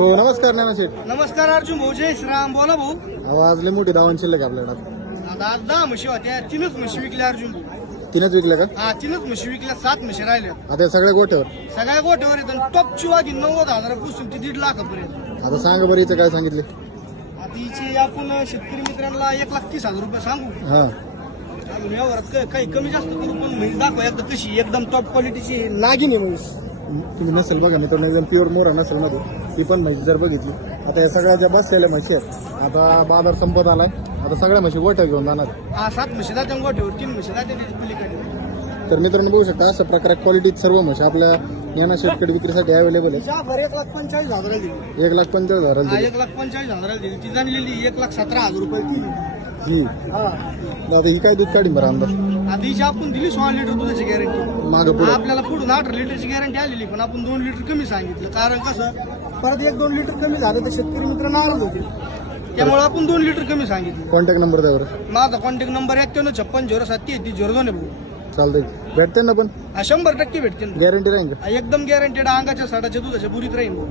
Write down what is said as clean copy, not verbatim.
हो नमस्कार नाना शेठ. नमस्कार अर्जुन भाऊ, जय श्रीराम. बोला भाऊ. आवाज लय मोठी दावण शिल्लक आपल्याकडे. आता आज 10 म्हशी होत्या, 3च म्हशी विकल्या अर्जुन भाऊ. तीनच विकल्या का? हा 3च म्हशी विकल्या, 7 म्हशी राहिल्या. आता हे सगळ्या गोठ्यावर. सगळ्या गोठ्यावर येतात. टॉपची वाघी 90,000 पासून ते 1.5 लाखापर्यंत. आता सांगा बरं हिचं काय सांगितले. आता हिची आपण शेतकरी मित्रांना 1,30,000 रुपये सांगू. हा अजून यावरात काही कमी जास्त करू, पण म्हैस दाखवा एकदा कशी एकदम टॉप क्वालिटीची नागिन आहे म्हैस. तुम्ही नसेल बघा मित्रांनो, एकदम प्युअर मोरा नसेल मध्ये ती पण म्हशी जर बघितली. आता या सगळ्या ज्या बसलेल्या म्हशी आहेत, आता बाजार संपत आलाय. आता सगळ्या म्हशी गोठ्या घेऊन जाणार. हा 7 म्हशी जात्या गोठ्यावर, 3 म्हशी जात्या पलीकडे. तर मित्रांनो बघू शकता अशा प्रकारे क्वालिटीत सर्व म्हशी आपल्या ज्ञाना शेतकरी विक्रीसाठी अवेलेबल आहे. हिच्या 1,45,000 दिली. 1,45,000 दिली. 1,45,000 दिली. ती जाणलेली 1,17,000 रुपये ती. ही हा आता ही काय दूध काढीन बरं अंदाज. आता हिची आपण दिली 16 लिटर दुधाची गॅरंटी. मागं पुढे आपल्याला पुढून 18 लिटरची गॅरंटी आलेली, पण आपण 2 लिटर कमी सांगितलं. कारण कसं परत 1-2 लिटर कमी झालं तर शेतकरी मित्र नाराज होतील, त्यामुळे आपण 2 लिटर कमी सांगितलं. कॉन्टॅक्ट नंबर द्या बरं. माझा कॉन्टॅक्ट नंबर 9156073302 आहे भाऊ. चालतंय, भेटते ना पण 100% भेटतील. गॅरंटी राहील का? एकदम गॅरंटेड अंगाच्या साडाच्या दुधाच्या बुरीत राहील भाऊ.